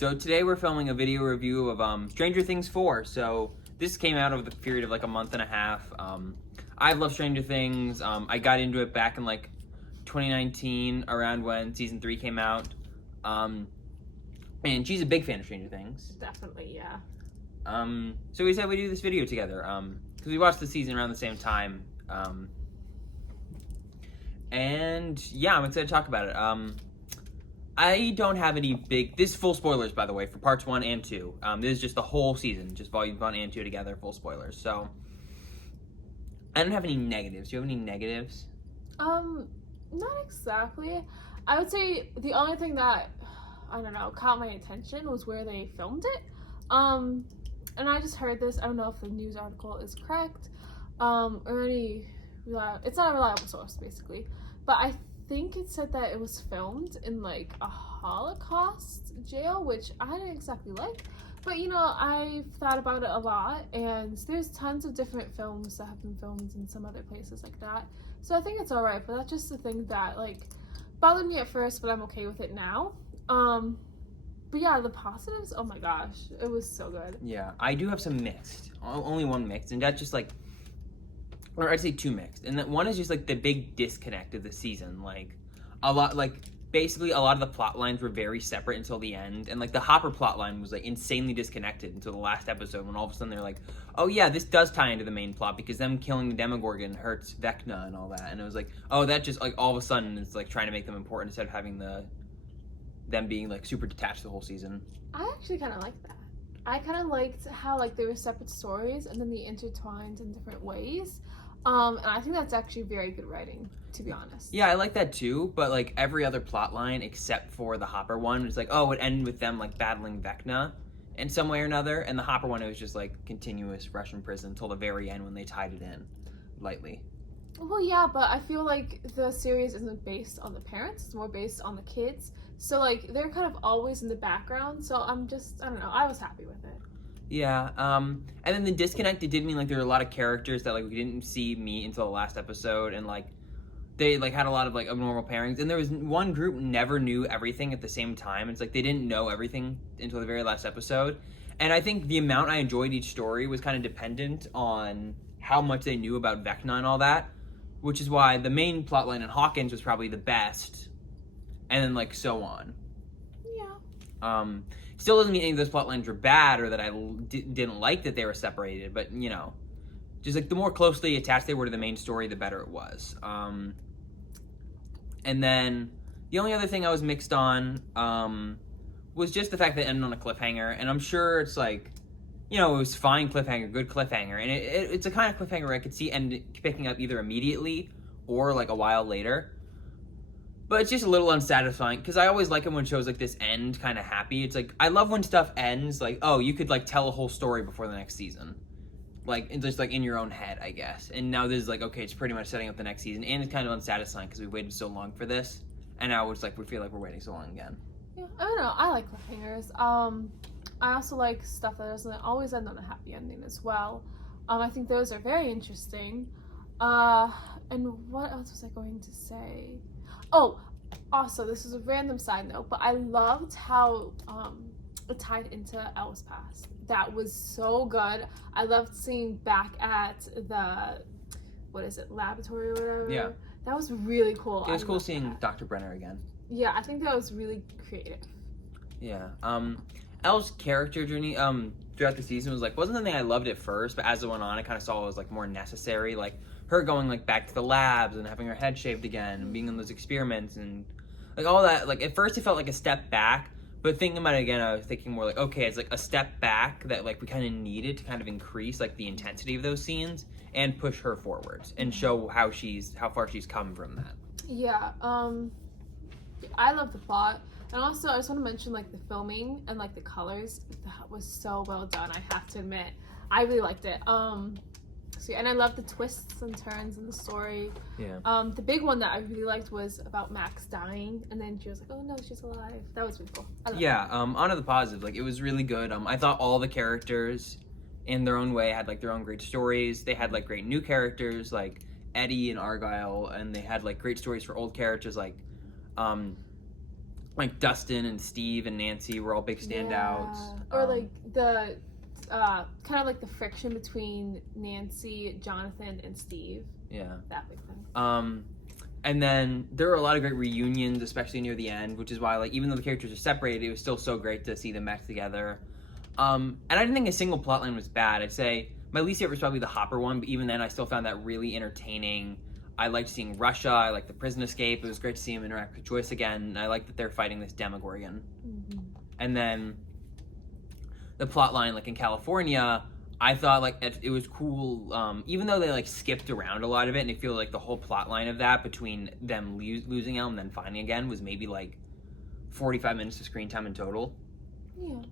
So today we're filming a video review of Stranger Things 4. So this came out over the period of like a month and a half. I love Stranger Things. I got into it back in like 2019, around when season 3 came out. And she's a big fan of Stranger Things. Definitely, yeah. So we said we'd do this video together because we watched the season around the same time. And yeah, I'm excited to talk about it. I don't have any this is full spoilers, by the way, for parts 1 and 2. This is just the whole season, just volume 1 and 2 together, full spoilers. So I don't have any negatives. Do you have any negatives? Not exactly. I would say the only thing that, I don't know, caught my attention was where they filmed it. And I just heard this, I don't know if the news article is correct, or it's not a reliable source, basically. But I think it said that it was filmed in like a Holocaust jail, which I didn't exactly like. But you know, I've thought about it a lot, and there's tons of different films that have been filmed in some other places like that. So I think it's alright, but that's just the thing that like bothered me at first, but I'm okay with it now. But yeah, the positives, oh my gosh, it was so good. Yeah, I do have some mixed. Only one mixed, and that's just like, or I'd say 2 mixed. And that one is just like the big disconnect of the season. Like basically a lot of the plot lines were very separate until the end, and like the Hopper plot line was like insanely disconnected until the last episode, when all of a sudden they're like, oh yeah, this does tie into the main plot because them killing the Demogorgon hurts Vecna and all that. And it was like, oh, that just like all of a sudden it's like trying to make them important instead of having them being like super detached the whole season. I actually kind of like that. I kind of liked how like they were separate stories and then they intertwined in different ways. And I think that's actually very good writing, to be honest. Yeah, I like that too, but like every other plot line except for the Hopper one, it's like, oh, it ended with them like battling Vecna in some way or another, and the Hopper one, it was just like continuous Russian prison until the very end when they tied it in lightly. Well, yeah, but I feel like the series isn't based on the parents, it's more based on the kids. So like they're kind of always in the background, so I don't know, I was happy with it. Yeah, and then the disconnect, it did mean like there were a lot of characters that like we didn't see meet until the last episode, and like they like had a lot of like abnormal pairings, and there was one group never knew everything at the same time. It's like they didn't know everything until the very last episode, and I think the amount I enjoyed each story was kind of dependent on how much they knew about Vecna and all that, which is why the main plotline in Hawkins was probably the best, and then like so on. Yeah. Still doesn't mean any of those plot lines were bad or that I didn't like that they were separated, but you know, just like the more closely attached they were to the main story, the better it was. And then the only other thing I was mixed on was just the fact that it ended on a cliffhanger, and I'm sure it's like, you know, it was fine cliffhanger, good cliffhanger, and it's a kind of cliffhanger I could see picking up either immediately or like a while later. But it's just a little unsatisfying, because I always like it when shows like this end kind of happy. It's like, I love when stuff ends, like, oh, you could like tell a whole story before the next season. Like, it's just like in your own head, I guess. And now this is like, okay, it's pretty much setting up the next season. And it's kind of unsatisfying because we waited so long for this. And now it's like, we feel like we're waiting so long again. Yeah, I don't know, I like cliffhangers. I also like stuff that doesn't always end on a happy ending as well. I think those are very interesting. And what else was I going to say? Oh, also, this is a random side note, but I loved how it tied into Elle's past. That was so good. I loved seeing back at the, laboratory or whatever. Yeah. That was really cool. It was cool seeing Dr. Brenner again. Yeah, I think that was really creative. Yeah. Elle's character journey throughout the season wasn't something I loved at first, but as it went on, I kind of saw it was like more necessary. Like her going like back to the labs and having her head shaved again and being in those experiments and like all that. Like at first it felt like a step back, but thinking about it again, I was thinking more like, okay, it's like a step back that like we kind of needed to kind of increase like the intensity of those scenes and push her forwards and show how far she's come from that. Yeah. I love the plot. And also, I just want to mention, like, the filming and, like, the colors. That was so well done, I have to admit. I really liked it. And I love the twists and turns in the story. Yeah. The big one that I really liked was about Max dying. And then she was like, oh, no, she's alive. That was really cool. Yeah, onto the positive. Like, it was really good. I thought all the characters, in their own way, had, like, their own great stories. They had, like, great new characters, like Eddie and Argyle. And they had, like, great stories for old characters, like like Dustin and Steve and Nancy were all big standouts. Yeah. Or like the kind of like the friction between Nancy, Jonathan, and Steve. Yeah. That big thing. And then there were a lot of great reunions, especially near the end, which is why, like, even though the characters are separated, it was still so great to see them back together. And I didn't think a single plotline was bad. I'd say my least favorite was probably the Hopper one, but even then I still found that really entertaining. I liked seeing Russia. I liked the prison escape. It was great to see him interact with Joyce again. And I like that they're fighting this Demogorgon. Mm-hmm. And then the plotline, like in California, I thought like it was cool, even though they like skipped around a lot of it, and I feel like the whole plot line of that between them losing Elle and then finding again was maybe like 45 minutes of screen time in total. Yeah.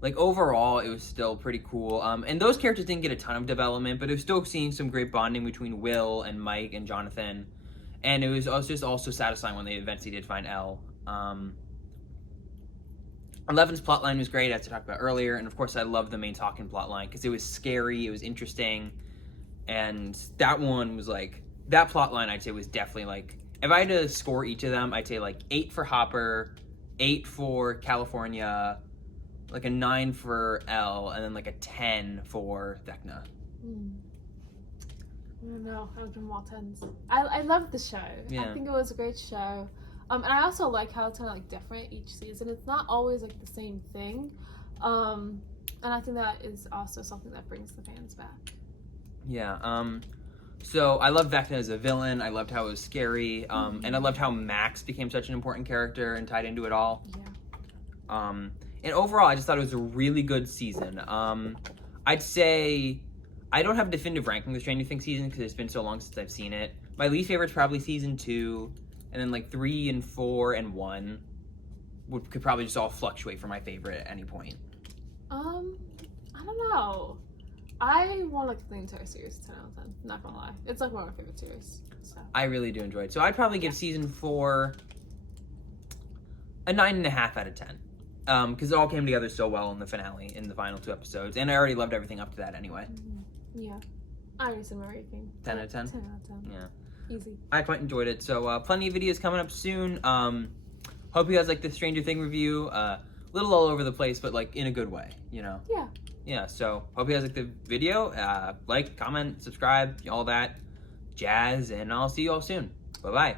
Like overall, it was still pretty cool. And those characters didn't get a ton of development, but it was still seeing some great bonding between Will and Mike and Jonathan. And it was just also satisfying when they eventually did find Elle. 11's plotline was great, as I talked about earlier, and of course I loved the main talking plotline because it was scary, it was interesting, and that one was like, that plotline I'd say was definitely like, if I had to score each of them, I'd say like 8 for Hopper, 8 for California, like a 9 for Elle, and then like a 10 for Vecna. I don't know, I would been all 10s. I loved the show. Yeah. I think it was a great show. And I also like how it's kind of like different each season. It's not always like the same thing. And I think that is also something that brings the fans back. Yeah. So I loved Vecna as a villain. I loved how it was scary. And I loved how Max became such an important character and tied into it all. Yeah. And overall, I just thought it was a really good season. I'd say I don't have a definitive ranking of the Stranger Things season because it's been so long since I've seen it. My least favorite is probably season 2. And then like 3 and 4 and 1 could probably just all fluctuate for my favorite at any point. I don't know. I want like the entire series 10 out of 10. Not gonna lie, it's like one of my favorite series. So. I really do enjoy it. So I'd probably give season 4 a 9.5 out of 10. Because it all came together so well in the finale, in the final 2 episodes, and I already loved everything up to that anyway. Yeah, I already said my rating. 10 out of 10. 10 out of 10. Yeah. Easy. I quite enjoyed it. So plenty of videos coming up soon. Hope you guys like the Stranger Thing review. Little all over the place, but like in a good way, you know? Yeah. Yeah, so hope you guys like the video. Like, comment, subscribe, all that jazz, and I'll see you all soon. Bye-bye.